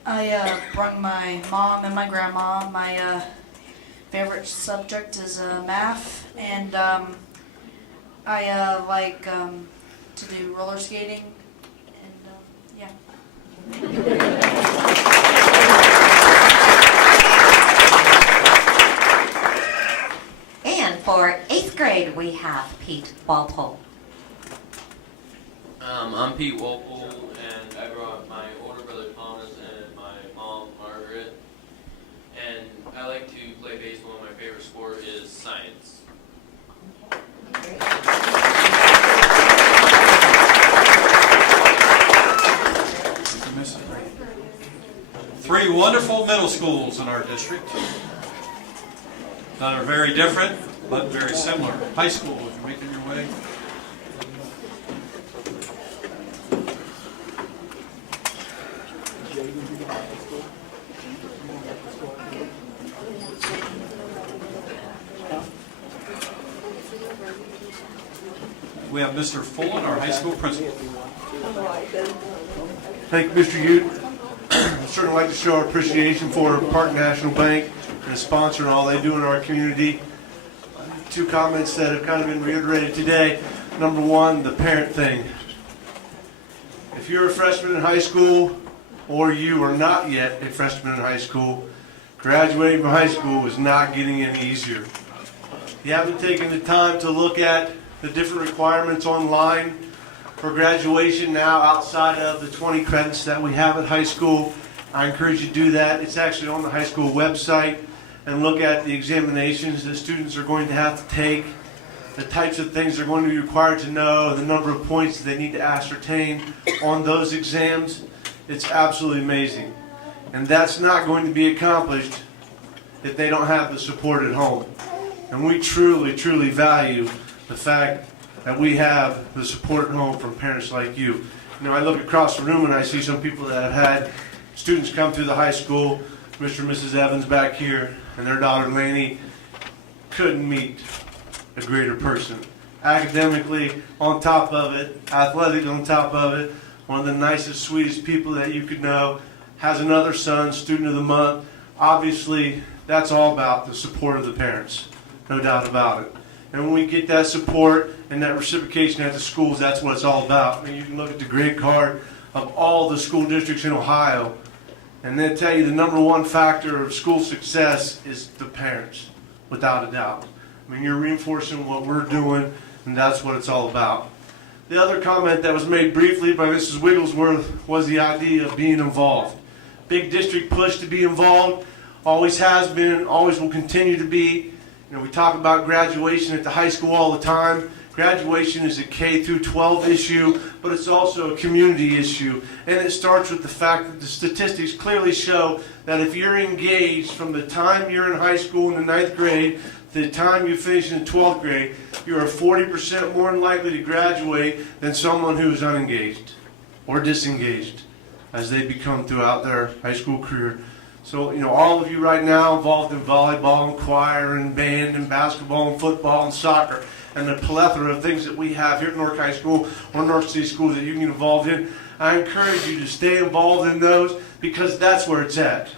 I brought my mom and my grandma. My favorite subject is math, and I like to do roller skating, and yeah. we have Pete Walpole. I'm Pete Walpole, and I brought my older brother Thomas and my mom Margaret. And I like to play baseball, and my favorite sport is science. Three wonderful middle schools in our district that are very different but very similar. High school, if you're making your way. We have Mr. Fullen, our high school principal. Thank you, Mr. Ute. I'd certainly like to show our appreciation for Park National Bank and the sponsor and all they do in our community. Two comments that have kind of been reiterated today. Number one, the parent thing. If you're a freshman in high school or you are not yet a freshman in high school, graduating from high school is not getting any easier. You haven't taken the time to look at the different requirements online for graduation now outside of the 20 credits that we have at high school. I encourage you to do that. It's actually on the high school website, and look at the examinations that students are going to have to take, the types of things they're going to be required to know, the number of points that they need to ascertain on those exams. It's absolutely amazing. And that's not going to be accomplished if they don't have the support at home. And we truly, truly value the fact that we have the support at home from parents like you. You know, I look across the room and I see some people that have had students come through the high school, Mr. and Mrs. Evans back here, and their daughter Lainey couldn't meet a greater person. Academically on top of it, athletic on top of it, one of the nicest, sweetest people that you could know, has another son, student of the month. Obviously, that's all about the support of the parents, no doubt about it. And when we get that support and that reciprocation at the schools, that's what it's all about. I mean, you can look at the grade card of all the school districts in Ohio, and then tell you the number one factor of school success is the parents, without a doubt. I mean, you're reinforcing what we're doing, and that's what it's all about. The other comment that was made briefly by Mrs. Wigglesworth was the idea of being involved. Big district push to be involved, always has been, always will continue to be. You know, we talk about graduation at the high school all the time. Graduation is a K through 12 issue, but it's also a community issue. And it starts with the fact that the statistics clearly show that if you're engaged from the time you're in high school in the 9th grade to the time you finish in the 12th grade, you are 40% more likely to graduate than someone who is unengaged or disengaged as they become throughout their high school career. So, you know, all of you right now involved in volleyball and choir and band and basketball and football and soccer and the plethora of things that we have here at Newark High School or North City Schools that you can get involved in, I encourage you to stay involved in those because that's where it's at.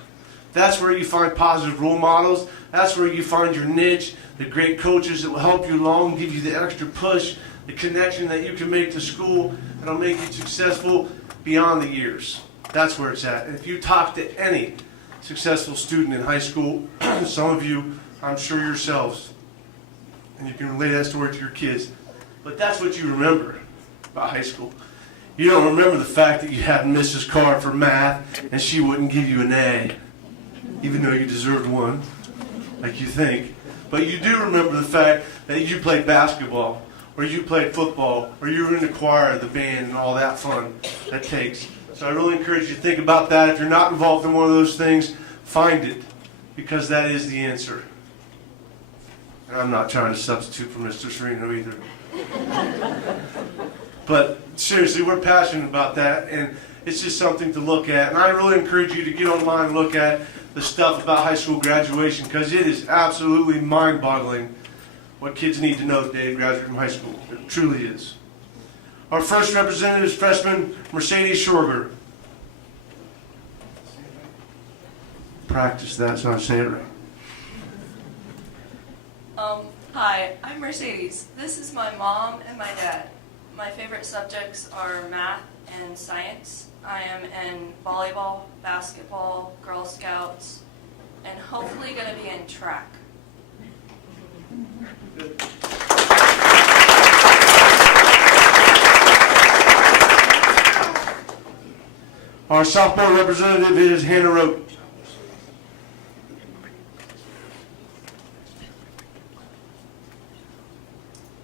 That's where you find positive role models. That's where you find your niche, the great coaches that will help you along, give you the extra push, the connection that you can make to school that'll make you successful beyond the years. That's where it's at. And if you talk to any successful student in high school, some of you, I'm sure yourselves, and you can relay that story to your kids, but that's what you remember about high school. You don't remember the fact that you had Mrs. Carr for math and she wouldn't give you an A, even though you deserved one, like you think. But you do remember the fact that you played basketball, or you played football, or you were in the choir, the band, and all that fun that takes. So I really encourage you to think about that. If you're not involved in one of those things, find it, because that is the answer. And I'm not trying to substitute for Mr. Sereno either. But seriously, we're passionate about that, and it's just something to look at. And I really encourage you to get online and look at the stuff about high school graduation, because it is absolutely mind-boggling what kids need to know the day they graduate from high school. It truly is. Our first representative is freshman Mercedes Schorger. Practice that so I say it right. Hi, I'm Mercedes. This is my mom and my dad. My favorite subjects are math and science. I am in volleyball, basketball, Girl Scouts, and hopefully going to be in track. Good. Our sophomore representative is Hannah Rote.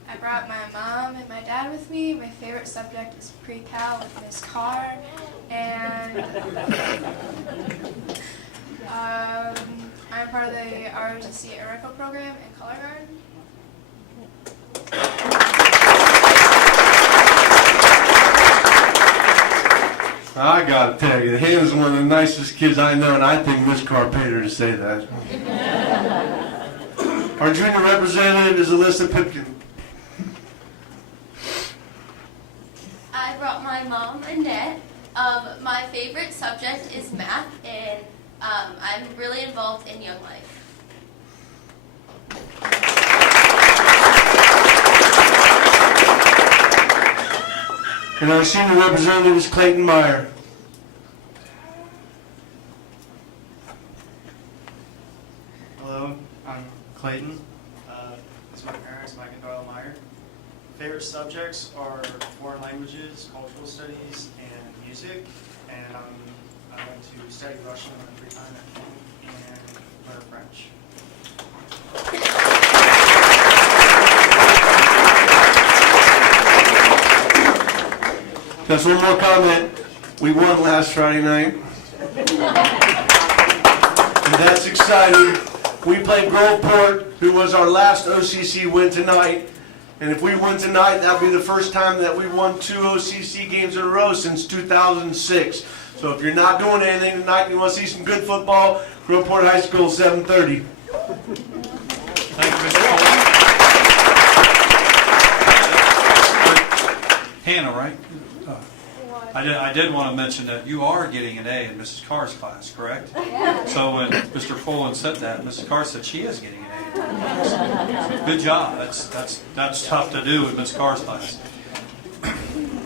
I brought my mom and my dad with me. My favorite subject is pre-cal with Miss Carr, and I'm part of the ROTC Ereco program in Color Guard. I gotta tell you, Hannah's one of the nicest kids I know, and I think Miss Carr paid her to say that. Our junior representative is Alyssa Pipkin. I brought my mom, Annette. My favorite subject is math, and I'm really involved in Young Life. And our senior representative is Clayton Meyer. Hello, I'm Clayton. These are my parents, Mike and Darla Meyer. Favorite subjects are foreign languages, cultural studies, and music. And I like to study Russian in my free time at home and learn French. Just one more comment. We won last Friday night. And that's exciting. We played Groveport, who was our last OCC win tonight. And if we win tonight, that'll be the first time that we won 2 OCC games in a row since 2006. So if you're not doing anything tonight and you want to see some good football, Groveport High School, 7:30. Thank you, Mr. Cole. Hannah, right? I did want to mention that you are getting an A in Mrs. Carr's class, correct? Yeah. So when Mr. Fullen said that, Mrs. Carr said she is getting an A. Good job. That's tough to do with Mrs. Carr's class.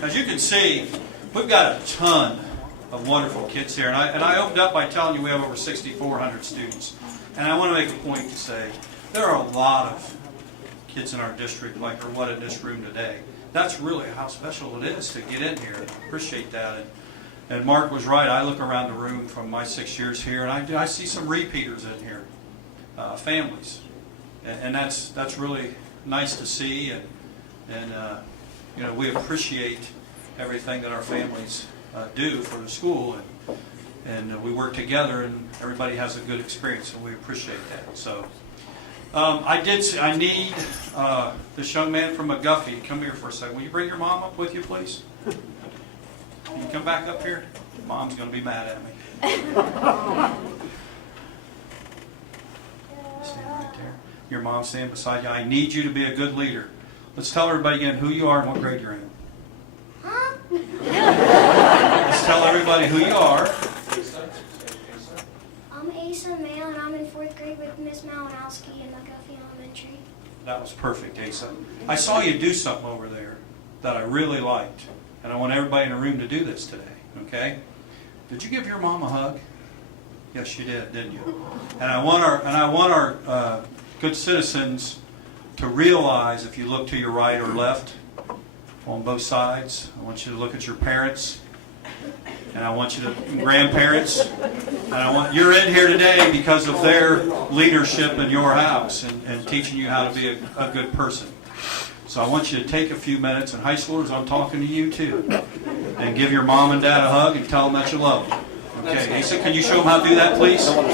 As you can see, we've got a ton of wonderful kids here, and I opened up by telling you we have over 6,400 students. And I want to make a point to say there are a lot of kids in our district like there what in this room today. That's really how special it is to get in here. I appreciate that. And Mark was right. I look around the room from my 6 years here, and I see some repeaters in here, families, and that's really nice to see. And you know, we appreciate everything that our families do for the school, and we work together, and everybody has a good experience, and we appreciate that. So. I need this young man from McGuffey to come here for a second. Will you bring your mom up with you, please? Can you come back up here? Mom's going to be mad at me. Stand right there. Your mom stand beside you. I need you to be a good leader. Let's tell everybody again who you are and what grade you're in. Huh? Let's tell everybody who you are. I'm Asa Mail, and I'm in 4th grade with Miss Malinowski in McGuffey Elementary. That was perfect, Asa. I saw you do something over there that I really liked, and I want everybody in the room to do this today, okay? Did you give your mom a hug? Yes, you did, didn't you? And I want our good citizens to realize, if you look to your right or left, on both sides, I want you to look at your parents, and I want you to, grandparents, and you're in here today because of their leadership in your house and teaching you how to be a good person. So I want you to take a few minutes, and high schoolers, I'm talking to you too, and give your mom and dad a hug and tell them that you love them. Okay, Asa, can you show them how to do that, please? Okay,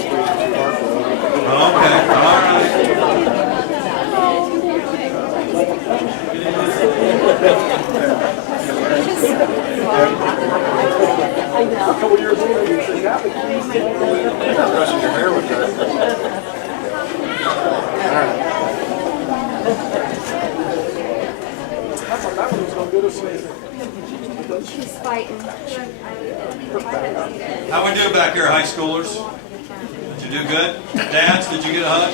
all right. A couple years ago, you should have it. Brushing your hair with that. That one was no good as She's fighting. How we do back here, high schoolers? Did you do good? Dads, did you get a hug?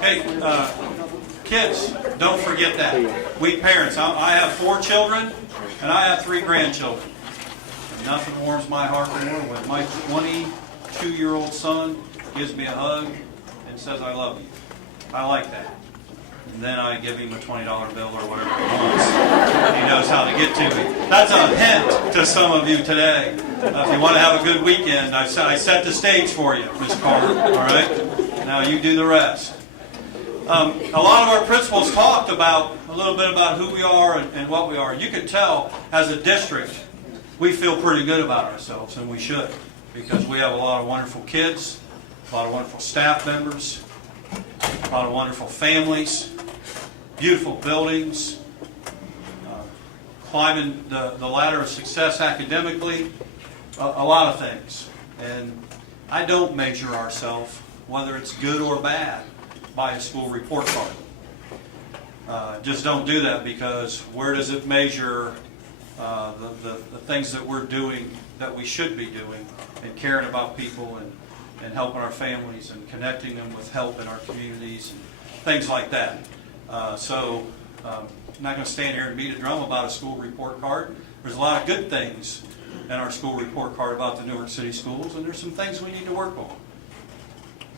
Hey, kids, don't forget that. We parents, I have 4 children, and I have 3 grandchildren. And nothing warms my heart more when my 22-year-old son gives me a hug and says, I love you. I like that. And then I give him a $20 bill or whatever he wants. He knows how to get to me. That's a hint to some of you today. If you want to have a good weekend, I set the stage for you, Ms. Carter. All right? Now you do the rest. A lot of our principals talked about a little bit about who we are and what we are. You can tell as a district, we feel pretty good about ourselves, and we should, because we have a lot of wonderful kids, a lot of wonderful staff members, a lot of wonderful families, beautiful buildings, climbing the ladder of success academically, a lot of things. And I don't measure ourselves, whether it's good or bad, by a school report card. Just don't do that, because where does it measure the things that we're doing that we should be doing, and caring about people and helping our families and connecting them with help in our communities and things like that. So I'm not going to stand here and beat a drum about a school report card. There's a lot of good things in our school report card about the Newark City schools, and there's some things we need to work on.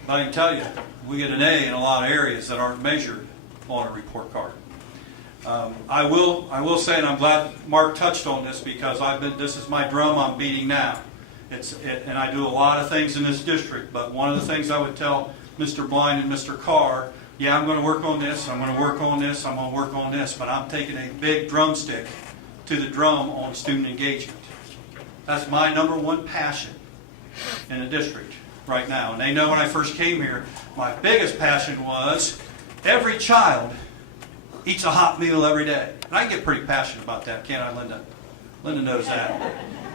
But I can tell you, we get an A in a lot of areas that aren't measured on a report card. I will say, and I'm glad Mark touched on this, because this is my drum I'm beating now. And I do a lot of things in this district, but one of the things I would tell Mr. Blind and Mr. Carr, yeah, I'm going to work on this, I'm going to work on this, I'm going to work on this, but I'm taking a big drumstick to the drum on student engagement. That's my number one passion in the district right now. And they know when I first came here, my biggest passion was every child eats a hot meal every day. And I get pretty passionate about that, can't I, Linda? Linda knows that.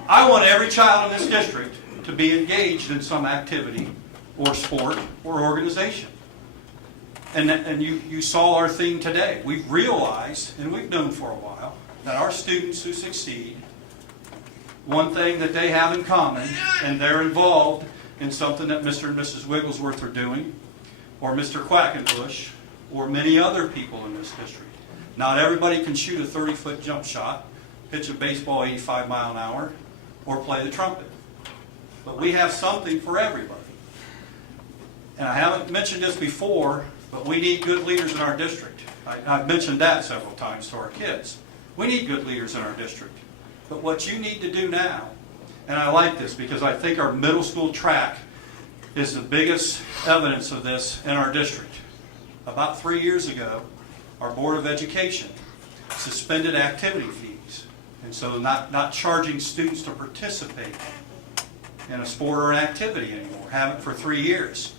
I want every child in this district to be engaged in some activity or sport or organization. And you saw our theme today. We've realized, and we've known for a while, that our students who succeed, one thing that they have in common, and they're involved in something that Mr. and Mrs. Wigglesworth are doing, or Mr. Quackenbush, or many other people in this district. Not everybody can shoot a 30-foot jump shot, pitch a baseball 85 mile an hour, or play the trumpet. But we have something for everybody. And I haven't mentioned this before, but we need good leaders in our district. I've mentioned that several times to our kids. We need good leaders in our district. But what you need to do now, and I like this because I think our middle school track is the biggest evidence of this in our district. About 3 years ago, our Board of Education suspended activity fees. And so not charging students to participate in a sport or an activity anymore. Haven't for 3 years.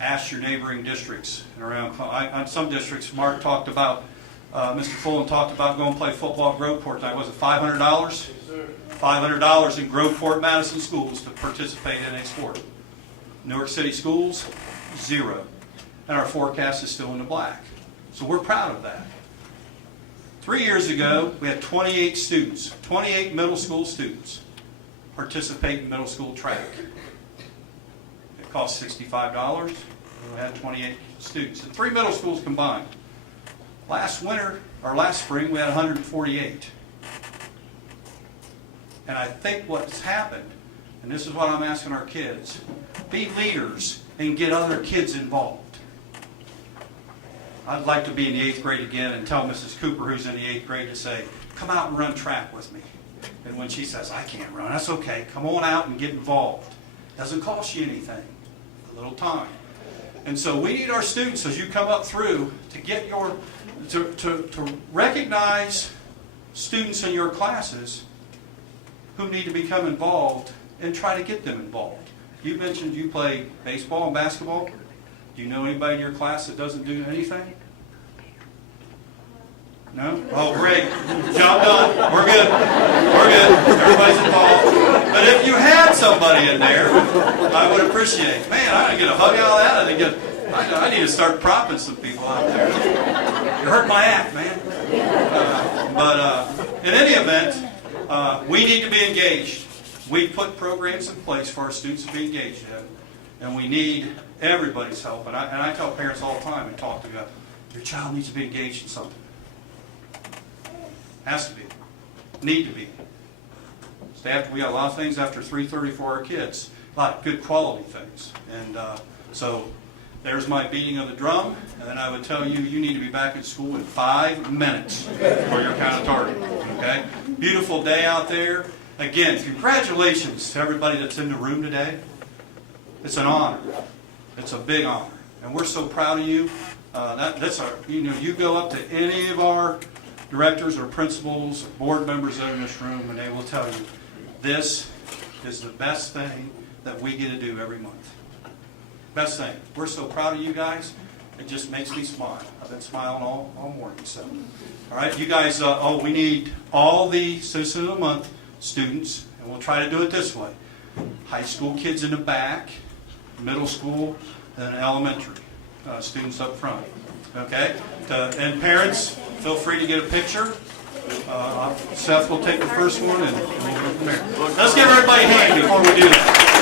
Ask your neighboring districts and around. Some districts, Mark talked about, Mr. Fulham talked about going to play football at Groveport tonight. Was it $500? Yes, sir. $500 in Groveport, Madison schools to participate in a sport. Newark City schools, $0. And our forecast is still in the black. So we're proud of that. 3 years ago, we had 28 students, 28 middle school students participate in middle school track. It cost $65. We had 28 students. And 3 middle schools combined. Last spring, we had 148. And I think what's happened, and this is what I'm asking our kids, be leaders and get other kids involved. I'd like to be in the 8th grade again and tell Mrs. Cooper, who's in the 8th grade, to say, come out and run track with me. And when she says, I can't run, that's okay. Come on out and get involved. Doesn't cost you anything. A little time. And so we need our students, as you come up through, to get to recognize students in your classes who need to become involved and try to get them involved. You mentioned you play baseball and basketball. Do you know anybody in your class that doesn't do anything? No? Oh, great. Job done. We're good. We're good. Everybody's involved. But if you had somebody in there, I would appreciate. Man, I didn't get a hug out of that. I need to start propping some people out there. You hurt my act, man. But in any event, we need to be engaged. We put programs in place for our students to be engaged in, and we need everybody's help. And I tell parents all the time and talk to them, your child needs to be engaged in something. Has to be. Need to be. We got a lot of things after 3:30 for our kids. A lot of good quality things. And so There's my beating of the drum, and then I would tell you, you need to be back at school in 5 minutes for your kind of target, okay? Beautiful day out there. Again, congratulations to everybody that's in the room today. It's an honor. It's a big honor, and we're so proud of you. You go up to any of our directors or principals, board members that are in this room, and they will tell you, this is the best thing that we get to do every month. Best thing. We're so proud of you guys. It just makes me smile. I've been smiling all morning. So, all right, you guys. We need all the Citizen of the Month students, and we'll try to do it this way: high school kids in the back, middle school, and elementary students up front. Okay, and parents, feel free to get a picture. Seth will take the first one, and we'll go from there. Let's give everybody a hand before we do that.